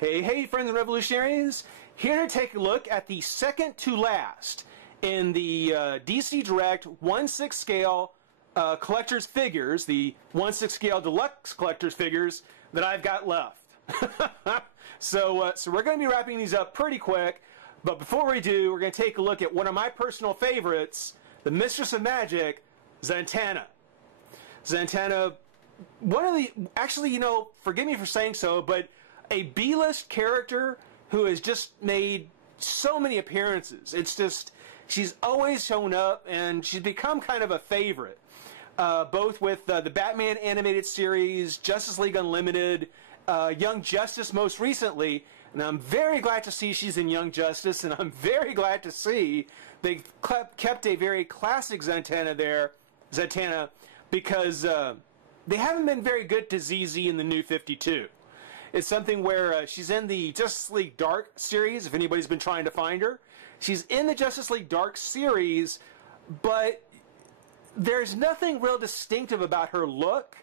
Hey, hey, friends and revolutionaries! Here to take a look at the second to last in the DC Direct 1/6 scale collector's figures, the 1/6 scale deluxe collector's figures that I've got left. So we're going to be wrapping these up pretty quick, but before we do, we're going to take a look at one of my personal favorites, the Mistress of Magic, Zatanna. Zatanna, one of the, actually, you know, forgive me for saying so, but a B-list character who has just made so many appearances. It's just, she's always shown up, and she's become kind of a favorite. Both with the Batman animated series, Justice League Unlimited, Young Justice most recently, and I'm very glad to see she's in Young Justice, and I'm very glad to see they've kept a very classic Zatanna there, because they haven't been very good to ZZ in the New 52. It's something where she's in the Justice League Dark series, if anybody's been trying to find her. She's in the Justice League Dark series, but there's nothing real distinctive about her look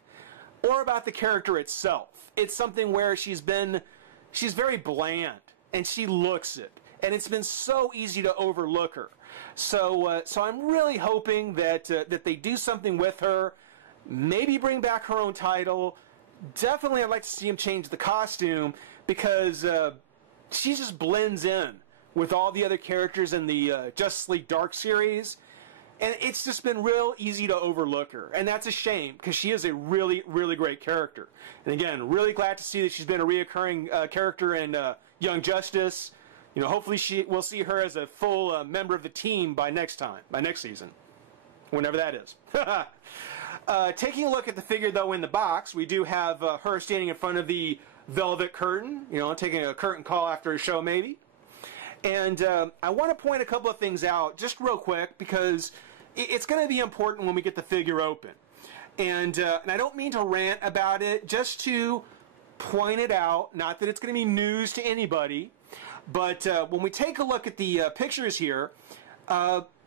or about the character itself. It's something where she's very bland, and she looks it. And it's been so easy to overlook her. So I'm really hoping that they do something with her, maybe bring back her own title. Definitely I'd like to see him change the costume, because she just blends in with all the other characters in the Justice League Dark series, and it's just been real easy to overlook her, and that's a shame, because she is a really, really great character. And again, really glad to see that she's been a reoccurring character in Young Justice. You know, hopefully we'll see her as a full member of the team by next season, whenever that is. Taking a look at the figure, though, in the box, we do have her standing in front of the velvet curtain, you know, taking a curtain call after a show, maybe. And I want to point a couple of things out, just real quick, because it's going to be important when we get the figure open. And I don't mean to rant about it, just to point it out, not that it's going to be news to anybody, but when we take a look at the pictures here,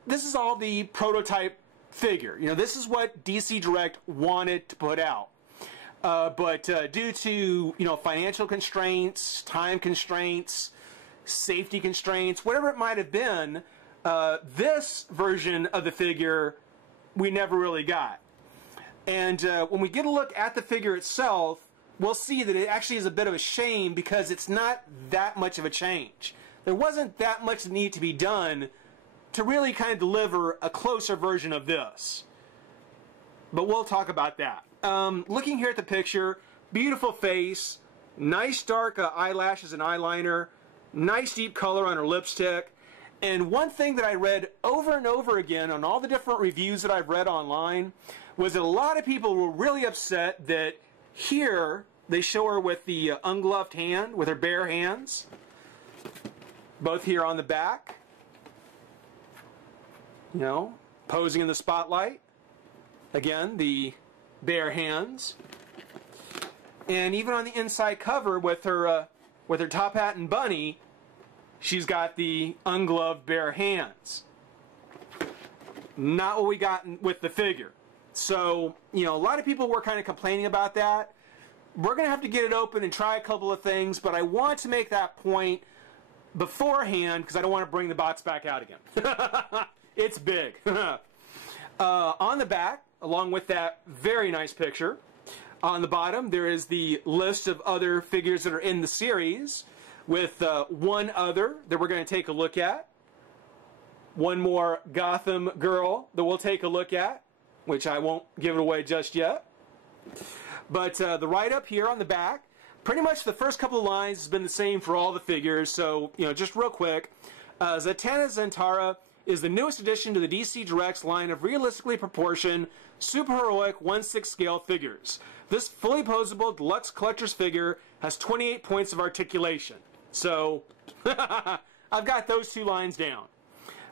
this is all the prototype figure. You know, this is what DC Direct wanted to put out. But due to, you know, financial constraints, time constraints, safety constraints, whatever it might have been, this version of the figure we never really got. And when we get a look at the figure itself, we'll see that it actually is a bit of a shame, because it's not that much of a change. There wasn't that much that needed to be done to really kind of deliver a closer version of this. But we'll talk about that. Looking here at the picture, beautiful face, nice dark eyelashes and eyeliner, nice deep color on her lipstick. And one thing that I read over and over again on all the different reviews that I've read online was that a lot of people were really upset that here they show her with the ungloved hand, with her bare hands, both here on the back, you know, posing in the spotlight. Again, the bare hands. And even on the inside cover with her top hat and bunny, she's got the ungloved bare hands. Not what we got with the figure. So, you know, a lot of people were kind of complaining about that. We're going to have to get it open and try a couple of things, but I want to make that point beforehand, because I don't want to bring the box back out again. It's big. On the back, along with that very nice picture, on the bottom there is the list of other figures that are in the series, with one other that we're going to take a look at. One more Gotham girl that we'll take a look at, which I won't give it away just yet. But the write-up here on the back, pretty much the first couple of lines has been the same for all the figures, so, you know, just real quick. Zatanna is the newest addition to the DC Direct's line of realistically proportioned, superheroic 1/6 scale figures. This fully posable deluxe collector's figure has 28 points of articulation. So, I've got those two lines down.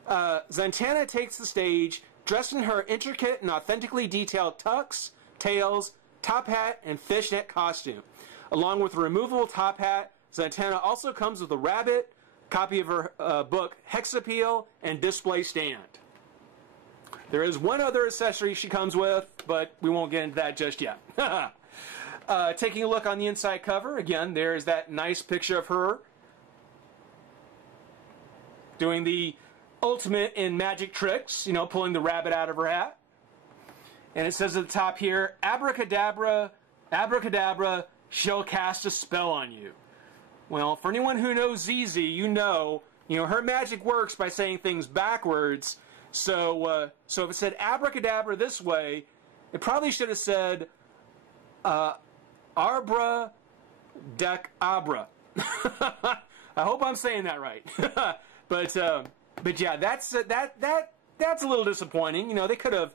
Zatanna takes the stage dressed in her intricate and authentically detailed tux, tails, top hat, and fishnet costume. Along with a removable top hat, Zatanna also comes with a rabbit, copy of her book Hexapeel, and display stand. There is one other accessory she comes with, but we won't get into that just yet. Taking a look on the inside cover, again, there's that nice picture of her doing the ultimate in magic tricks, you know, pulling the rabbit out of her hat. And it says at the top here, abracadabra, abracadabra, she'll cast a spell on you. Well, for anyone who knows ZZ, you know her magic works by saying things backwards. So if it said abracadabra this way, it probably should have said arbra dec abra. I hope I'm saying that right. But yeah, that's a little disappointing. You know, they could have,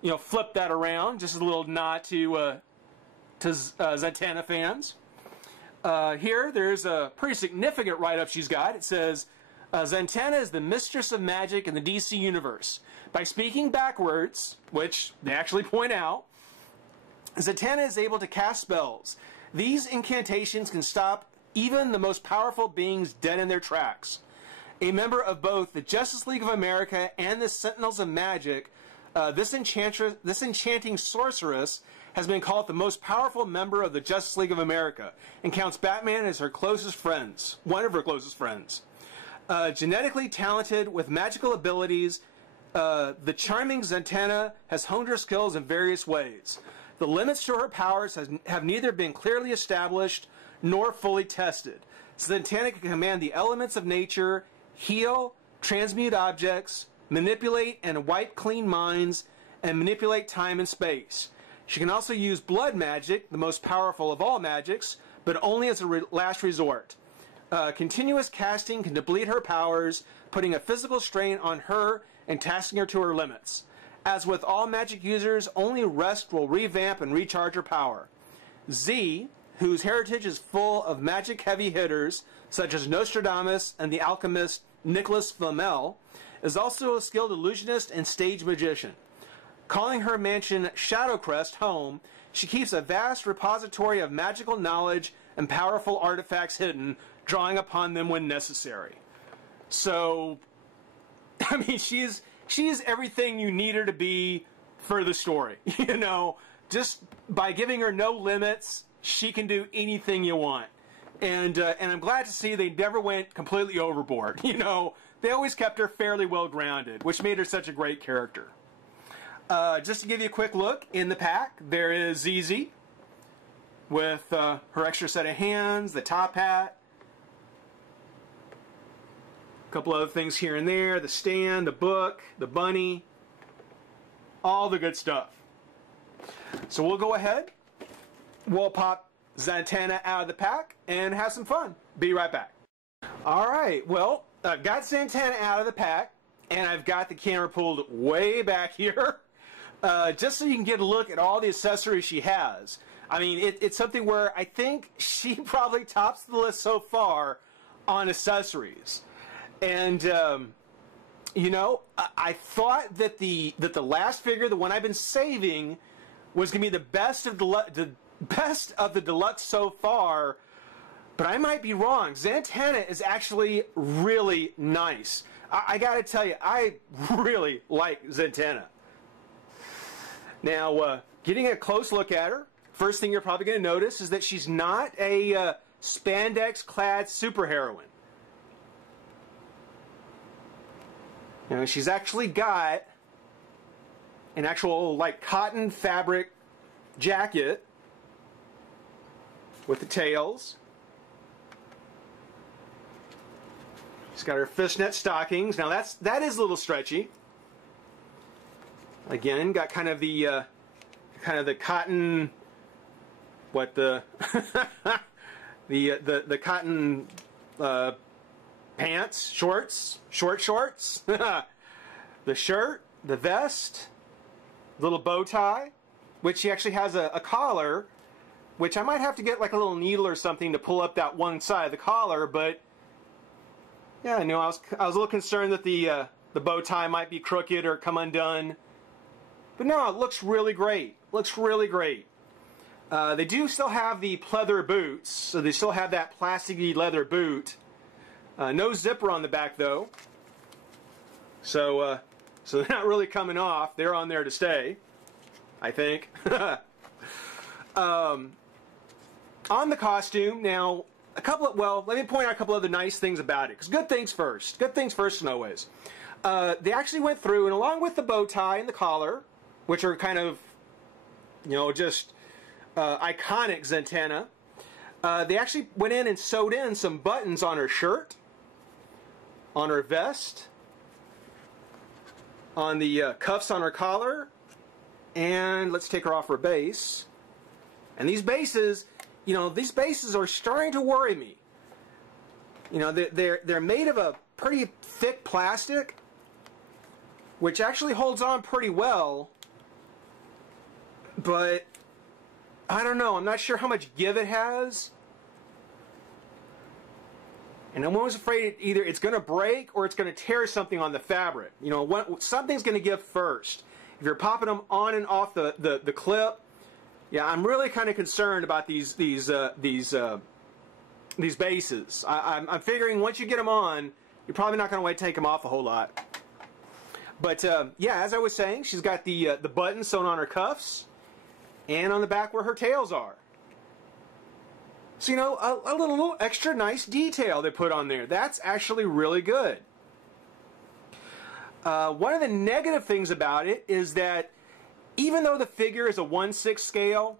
you know, flipped that around. Just a little nod to Zatanna fans. Here, there's a pretty significant write-up she's got. It says, Zatanna is the Mistress of Magic in the DC Universe. By speaking backwards, which they actually point out, Zatanna is able to cast spells. These incantations can stop even the most powerful beings dead in their tracks. A member of both the Justice League of America and the Sentinels of Magic, this enchanting sorceress has been called the most powerful member of the Justice League of America and counts Batman as her closest friends, one of her closest friends. Genetically talented with magical abilities, the charming Zatanna has honed her skills in various ways. The limits to her powers have neither been clearly established nor fully tested. Zatanna can command the elements of nature, heal, transmute objects, manipulate and wipe clean minds, and manipulate time and space. She can also use blood magic, the most powerful of all magics, but only as a last resort. Continuous casting can deplete her powers, putting a physical strain on her and tasking her to her limits. As with all magic users, only rest will revamp and recharge her power. Z, whose heritage is full of magic heavy hitters, such as Nostradamus and the alchemist Nicholas Flamel, is also a skilled illusionist and stage magician. Calling her mansion Shadowcrest home, she keeps a vast repository of magical knowledge and powerful artifacts hidden, drawing upon them when necessary. So, I mean, she's everything you need her to be for the story. You know, just by giving her no limits, she can do anything you want. And I'm glad to see they never went completely overboard. You know, they always kept her fairly well grounded, which made her such a great character. Just to give you a quick look in the pack, there is ZZ with her extra set of hands, the top hat, a couple other things here and there, the stand, the book, the bunny, all the good stuff. So we'll go ahead, we'll pop Zatanna out of the pack and have some fun. Be right back. Alright, well, I've got Zatanna out of the pack, and I've got the camera pulled way back here, just so you can get a look at all the accessories she has. I mean, it's something where I think she probably tops the list so far on accessories. And, you know, I thought that the last figure, the one I've been saving, was going to be the best of the deluxe so far, but I might be wrong. Zatanna is actually really nice. I gotta tell you, I really like Zatanna. Now, getting a close look at her, first thing you're probably going to notice is that she's not a spandex-clad superheroine. You know, she's actually got an actual, like, cotton fabric jacket with the tails. She's got her fishnet stockings. Now that is a little stretchy. Again, got kind of the cotton, what the the cotton pants, shorts, short shorts, the shirt, the vest, little bow tie, which she actually has a collar, which I might have to get like a little needle or something to pull up that one side of the collar, but yeah, I know I was a little concerned that the bow tie might be crooked or come undone. But no, it looks really great. Looks really great. They do still have the pleather boots, so they still have that plasticky leather boot. No zipper on the back though. So they're not really coming off. They're on there to stay, I think. on the costume, now, let me point out a couple other nice things about it, because good things first and always. They actually went through, and along with the bow tie and the collar, which are kind of, just iconic Zatanna, they actually went in and sewed in some buttons on her shirt, on her vest, on the cuffs on her collar, and let's take her off her base. And these bases, these bases are starting to worry me. They're made of a pretty thick plastic, which actually holds on pretty well, but I don't know. I'm not sure how much give it has. And I'm always afraid either it's going to break or it's going to tear something on the fabric. Something's going to give first. If you're popping them on and off the clip, yeah, I'm really kind of concerned about these bases. I'm figuring once you get them on, you're probably not going to want to take them off a whole lot. But yeah, as I was saying, she's got the buttons sewn on her cuffs and on the back where her tails are. So, a little extra nice detail they put on there. That's actually really good. One of the negative things about it is that even though the figure is a 1/6 scale,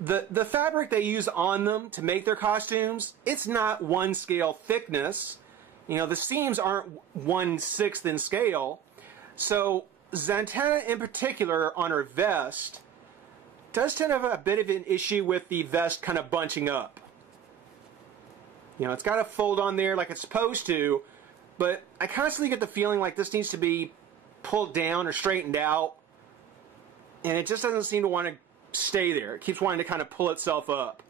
the fabric they use on them to make their costumes, it's not 1 scale thickness. The seams aren't 1/6 in scale. So Zatanna in particular on her vest does tend to have a bit of an issue with the vest kind of bunching up. It's got to fold on there like it's supposed to, but I constantly get the feeling like this needs to be pulled down or straightened out, and it just doesn't seem to want to stay there. It keeps wanting to kind of pull itself up.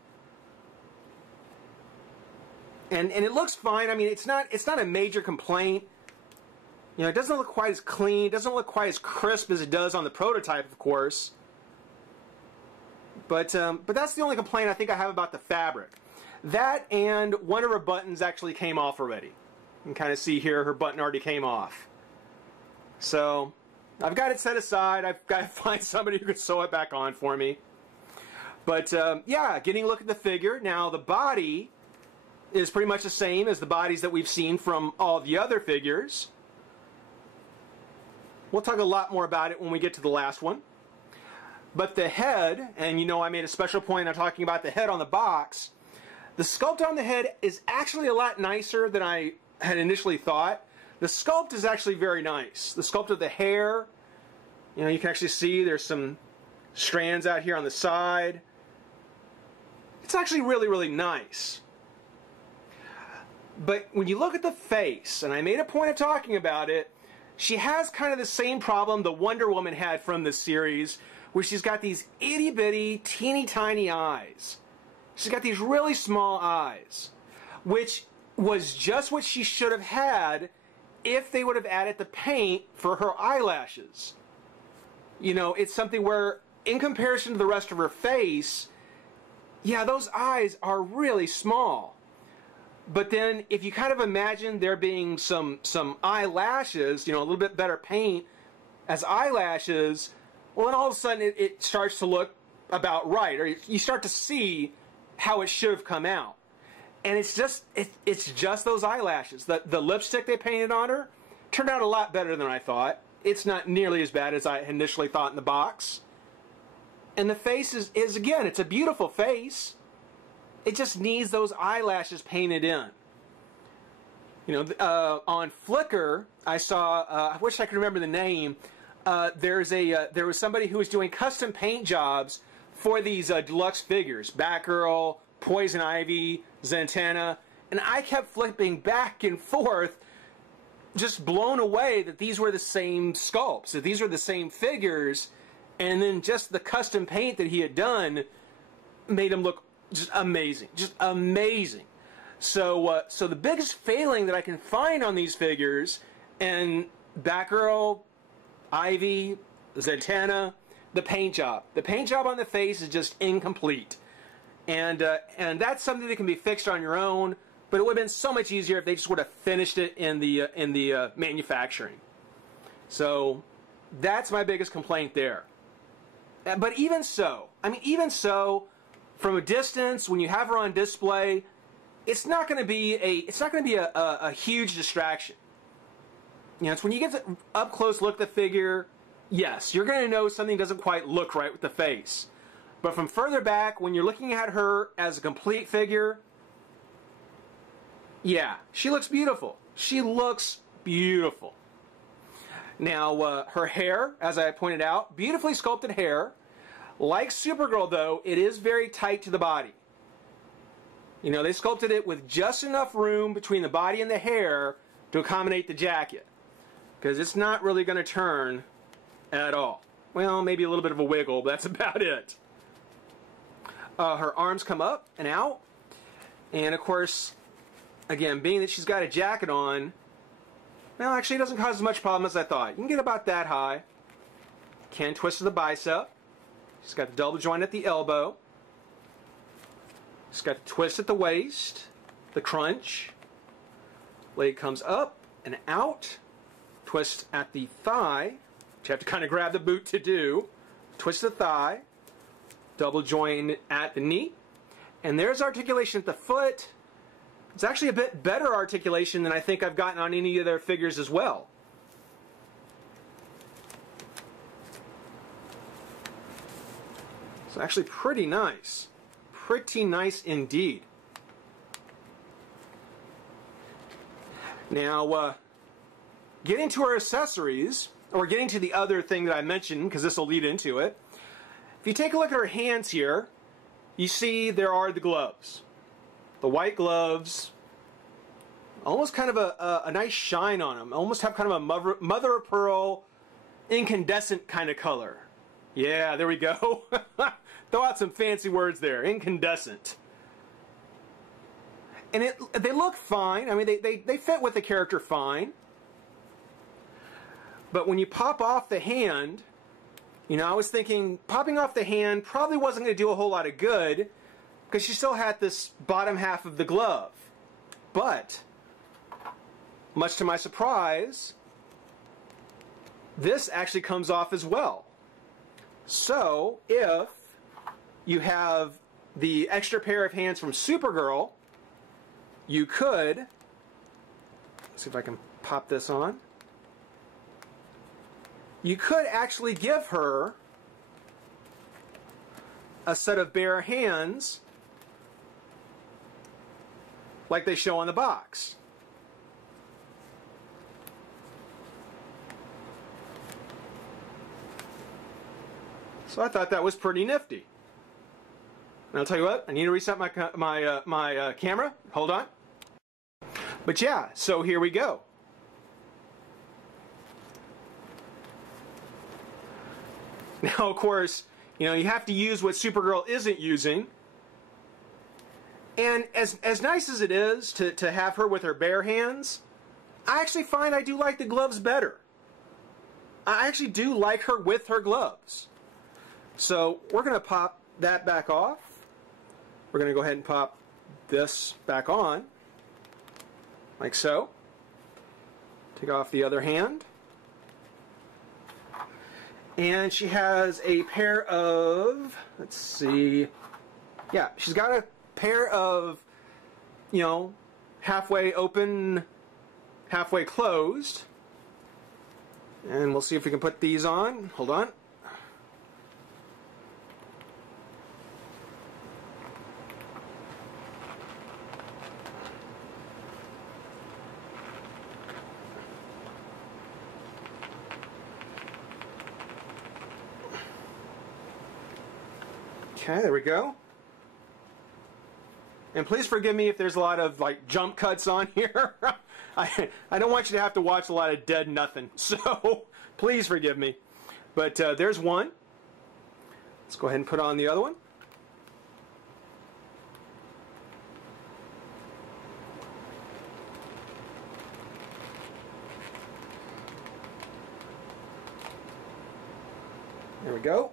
And it looks fine. I mean, it's not a major complaint. It doesn't look quite as clean. It doesn't look quite as crisp as it does on the prototype, of course. But that's the only complaint I think I have about the fabric. That and one of her buttons actually came off already. You can kind of see here her button already came off. So I've got it set aside. I've got to find somebody who could sew it back on for me. But yeah, getting a look at the figure. Now the body is pretty much the same as the bodies that we've seen from all the other figures. We'll talk a lot more about it when we get to the last one. But the head, and I made a special point on talking about the head on the box. The sculpt on the head is actually a lot nicer than I had initially thought. The sculpt is actually very nice. The sculpt of the hair, you can actually see there's some strands out here on the side. It's actually really, really nice. But when you look at the face, and I made a point of talking about it, she has kind of the same problem the Wonder Woman had from this series, where she's got these itty-bitty, teeny-tiny eyes. She's got these really small eyes, which was just what she should have had if they would have added the paint for her eyelashes. It's something where, in comparison to the rest of her face, yeah, those eyes are really small. But then, if you kind of imagine there being some eyelashes, a little bit better paint as eyelashes, well, then all of a sudden it starts to look about right, or you start to see how it should have come out. And it's just those eyelashes. The lipstick they painted on her turned out a lot better than I thought. It's not nearly as bad as I initially thought in the box. And the face is again, it's a beautiful face. It just needs those eyelashes painted in. On Flickr, I saw, I wish I could remember the name, there was somebody who was doing custom paint jobs for these deluxe figures, Batgirl, Poison Ivy, Zatanna, and I kept flipping back and forth, just blown away that these were the same sculpts, that these were the same figures, and then just the custom paint that he had done made them look just amazing, just amazing. So the biggest failing that I can find on these figures, and Batgirl, Ivy, Zatanna, the paint job. The paint job on the face is just incomplete. And that's something that can be fixed on your own, but it would have been so much easier if they just would have finished it in the manufacturing. So that's my biggest complaint there. But even so, from a distance, when you have her on display, it's not going to be a huge distraction. You know, it's when you get an up close look at the figure, yes, you're going to know something doesn't quite look right with the face. But from further back, when you're looking at her as a complete figure, yeah, she looks beautiful. She looks beautiful. Now, her hair, as I pointed out, beautifully sculpted hair. Like Supergirl, though, it is very tight to the body. You know, they sculpted it with just enough room between the body and the hair to accommodate the jacket. Because it's not really going to turn at all. Well, maybe a little bit of a wiggle, but that's about it. Her arms come up and out. And, of course, again, being that she's got a jacket on, well, actually, it doesn't cause as much problem as I thought. You can get about that high. Can twist to the bicep. She's got the double joint at the elbow. She's got the twist at the waist, the crunch. Leg comes up and out. Twist at the thigh, which you have to kind of grab the boot to do. Twist the thigh. Double join at the knee. And there's articulation at the foot. It's actually a bit better articulation than I think I've gotten on any of their figures as well. It's actually pretty nice. Pretty nice indeed. Now, getting to her accessories, or getting to the other thing that I mentioned, because this will lead into it. If you take a look at her hands here, you see there are the gloves. The white gloves, almost kind of a nice shine on them. Almost have kind of a mother of pearl, incandescent kind of color. Yeah, there we go. Throw out some fancy words there. Incandescent. And they look fine. I mean, they fit with the character fine. But when you pop off the hand, you know, I was thinking popping off the hand probably wasn't going to do a whole lot of good because she still had this bottom half of the glove. But, much to my surprise, this actually comes off as well. So, if you have the extra pair of hands from Supergirl, you could, let's see if I can pop this on. You could actually give her a set of bare hands like they show on the box. So I thought that was pretty nifty. And I'll tell you what, I need to reset my camera. Hold on. But yeah, so here we go. Now, of course, you know, you have to use what Supergirl isn't using. And as nice as it is to have her with her bare hands, I actually find I do like the gloves better. I actually do like her with her gloves. So we're going to pop that back off. We're going to go ahead and pop this back on, like so. Take off the other hand. And she has a pair of, let's see, yeah, she's got a pair of, you know, halfway open, halfway closed. And we'll see if we can put these on. Hold on. Okay, there we go. And please forgive me if there's a lot of like jump cuts on here. I don't want you to have to watch a lot of dead nothing. So please forgive me. But there's one. Let's go ahead and put on the other one. There we go.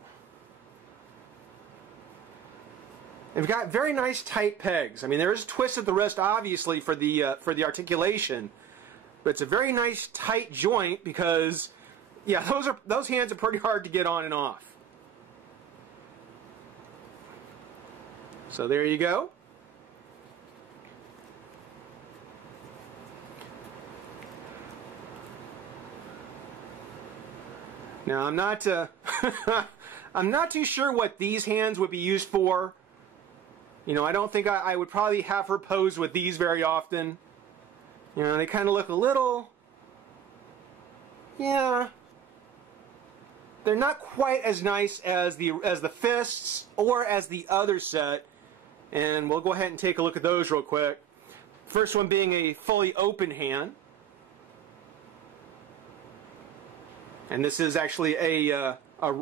And we've got very nice tight pegs. I mean, there is a twist at the wrist, obviously, for the articulation, but it's a very nice tight joint because, yeah, those hands are pretty hard to get on and off. So there you go. Now I'm not I'm not too sure what these hands would be used for. You know, I don't think I would probably have her pose with these very often. You know, they kind of look a little, yeah, they're not quite as nice as the fists or as the other set. And we'll go ahead and take a look at those real quick. First one being a fully open hand. And this is actually a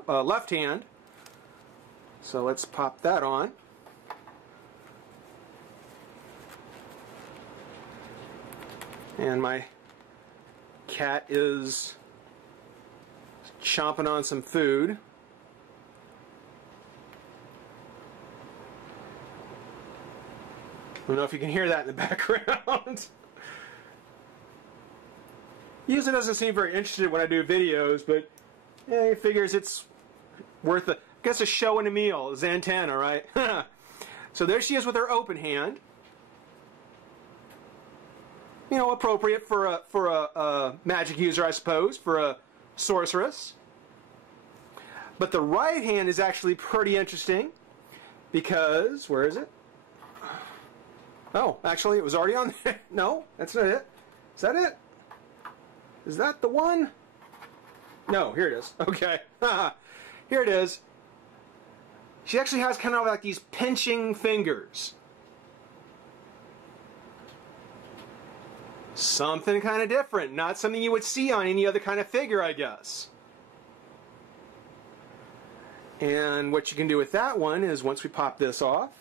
left hand. So let's pop that on. And my cat is chomping on some food. I don't know if you can hear that in the background. Usually doesn't seem very interested when I do videos, but yeah, he figures it's worth I guess a show and a meal. Zatanna, right? So there she is with her open hand. You know, appropriate for a magic user, I suppose, for a sorceress. But the right hand is actually pretty interesting because, where is it? Oh, actually, it was already on there. No, that's not it. Is that it? Is that the one? No, here it is. Okay. Here it is. She actually has kind of like these pinching fingers. Something kind of different. Not something you would see on any other kind of figure, I guess. And what you can do with that one is once we pop this off,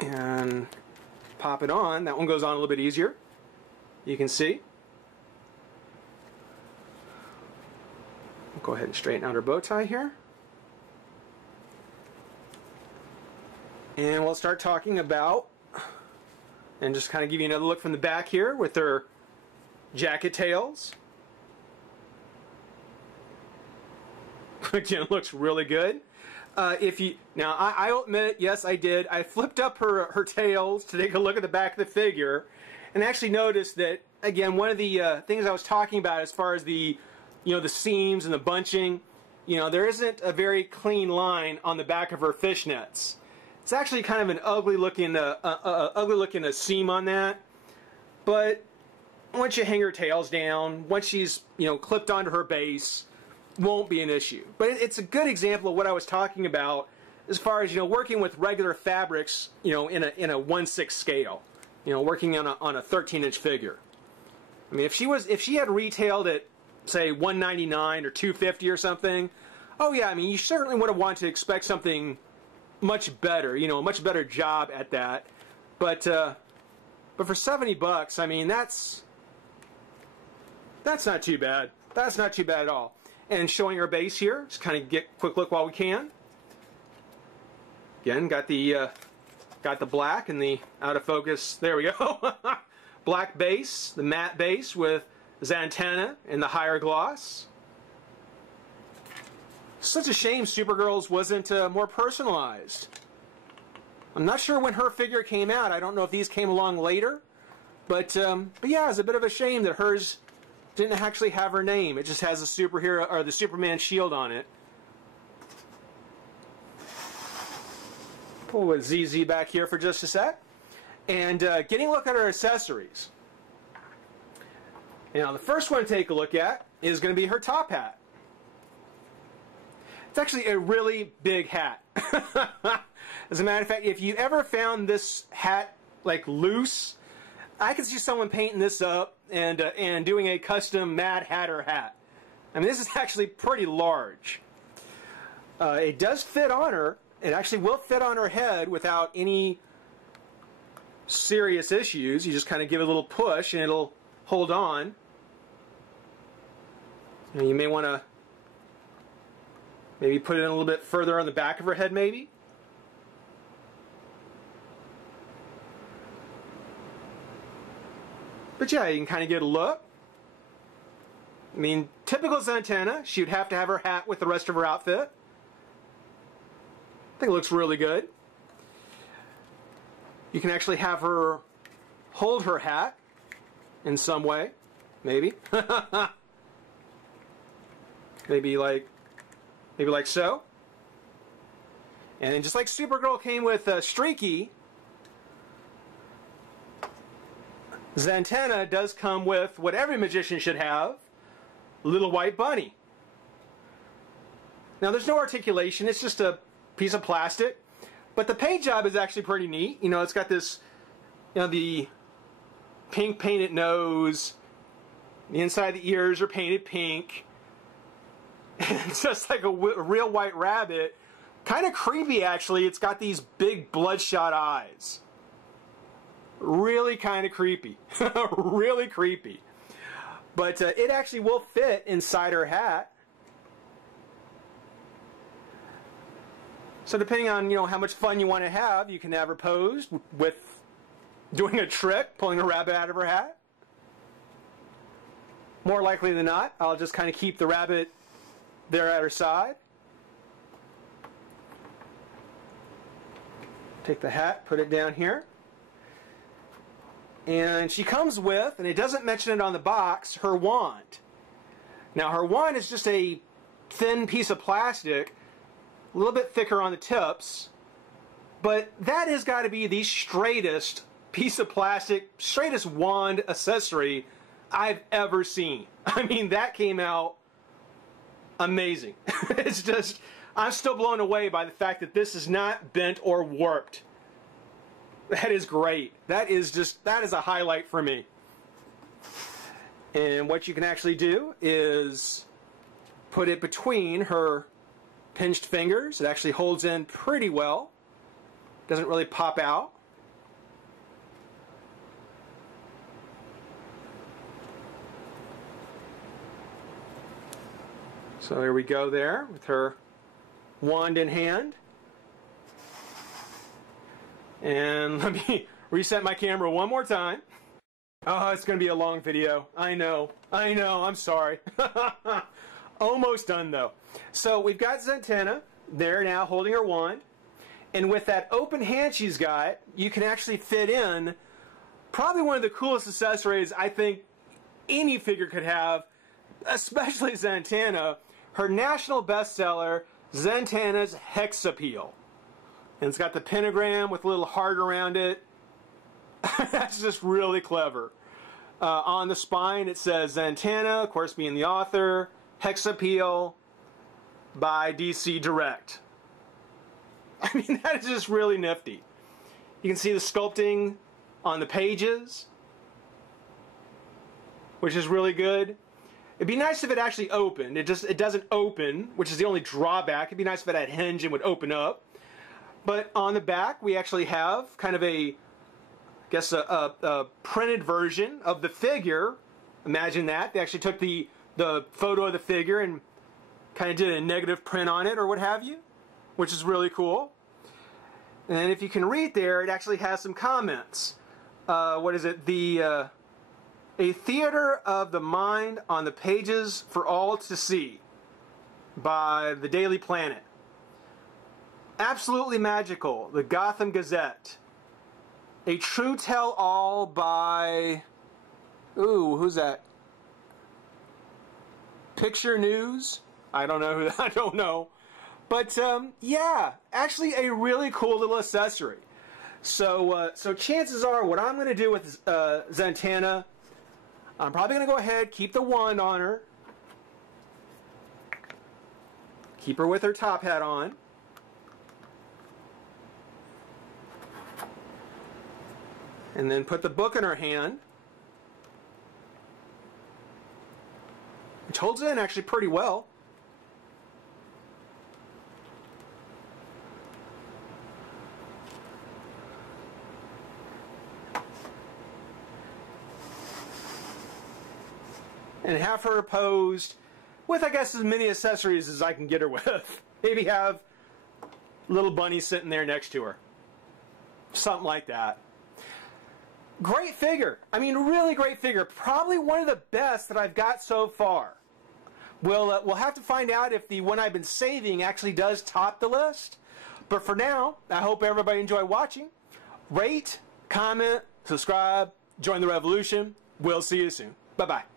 and pop it on, that one goes on a little bit easier. You can see. We'll go ahead and straighten out her bow tie here. And we'll start talking about, and just kind of give you another look from the back here with her jacket tails. Again, it looks really good. Now I'll admit, yes, I did. I flipped up her tails to take a look at the back of the figure, and actually noticed that, again, one of the things I was talking about as far as the seams and the bunching, there isn't a very clean line on the back of her fishnets. It's actually kind of an ugly looking seam on that. But once you hang her tails down, once she's clipped onto her base, won't be an issue. But it's a good example of what I was talking about as far as working with regular fabrics, in a 1/6 scale, working on a 13-inch figure. I mean, if she had retailed at say $199 or $250 or something, oh yeah, I mean, you certainly would have wanted to expect something much better, a much better job at that. But for $70, I mean, that's not too bad. That's not too bad at all. And showing our base here, just kind of get a quick look while we can. Again, got the black and the out of focus. There we go. Black base, the matte base with Zatanna in the higher gloss. Such a shame Supergirl's wasn't more personalized. I'm not sure when her figure came out. I don't know if these came along later, but yeah, it's a bit of a shame that hers didn't actually have her name. It just has the superhero or the Superman shield on it. Pull with ZZ back here for just a sec, and getting a look at her accessories. Now, the first one to take a look at is going to be her top hat. It's actually a really big hat. As a matter of fact, if you ever found this hat like loose, I could see someone painting this up and doing a custom Mad Hatter hat. I mean, this is actually pretty large. It does fit on her. It actually will fit on her head without any serious issues. You just kind of give it a little push and it'll hold on. And you may want to maybe put it in a little bit further on the back of her head, maybe. But yeah, you can kind of get a look. I mean, typical Zatanna, she would have to have her hat with the rest of her outfit. I think it looks really good. You can actually have her hold her hat in some way, maybe. maybe like so. And just like Supergirl came with Streaky, Zatanna does come with what every magician should have, Little White Bunny. Now there's no articulation, it's just a piece of plastic, but the paint job is actually pretty neat. You know, it's got this, you know, the pink painted nose, the inside of the ears are painted pink. It's just like a real white rabbit. Kind of creepy, actually. It's got these big bloodshot eyes. Really kind of creepy. Really creepy. But it actually will fit inside her hat. So depending on, you know, how much fun you want to have, you can have her posed with doing a trick, pulling a rabbit out of her hat. More likely than not, I'll just kind of keep the rabbit there at her side. Take the hat, put it down here. And she comes with, and it doesn't mention it on the box, her wand. Now her wand is just a thin piece of plastic, a little bit thicker on the tips, but that has got to be the straightest piece of plastic, straightest wand accessory I've ever seen. I mean, that came out amazing. It's just, I'm still blown away by the fact that this is not bent or warped. That is great. That is a highlight for me. And what you can actually do is put it between her pinched fingers. It actually holds in pretty well. Doesn't really pop out. So here we go there with her wand in hand. And let me reset my camera one more time. Oh, it's going to be a long video. I know, I'm sorry. Almost done though. So we've got Zatanna there now holding her wand. And with that open hand she's got, you can actually fit in probably one of the coolest accessories I think any figure could have, especially Zatanna, her national bestseller, Zatanna's Hex Appeal. And it's got the pentagram with a little heart around it. That's just really clever. On the spine it says Zatanna, of course being the author, Hex Appeal by DC Direct. I mean, that is just really nifty. You can see the sculpting on the pages, which is really good. It'd be nice if it actually opened. It doesn't open, which is the only drawback. It'd be nice if it had a hinge and would open up. But on the back, we actually have kind of a printed version of the figure. Imagine that. They actually took the photo of the figure and kind of did a negative print on it or what have you, which is really cool. And if you can read there, it actually has some comments. What is it? A Theater of the Mind on the Pages for All to See by the Daily Planet. Absolutely Magical, the Gotham Gazette. A True Tell-All by... Ooh, who's that? Picture News? I don't know. I don't know. But, yeah, actually a really cool little accessory. So chances are what I'm going to do with Zatanna, I'm probably going to go ahead, keep the wand on her. Keep her with her top hat on. And then put the book in her hand, which holds in actually pretty well. And have her posed with, I guess, as many accessories as I can get her with. Maybe have little bunny sitting there next to her. Something like that. Great figure. I mean, really great figure. Probably one of the best that I've got so far. We'll have to find out if the one I've been saving actually does top the list. But for now, I hope everybody enjoyed watching. Rate, comment, subscribe, join the revolution. We'll see you soon. Bye-bye.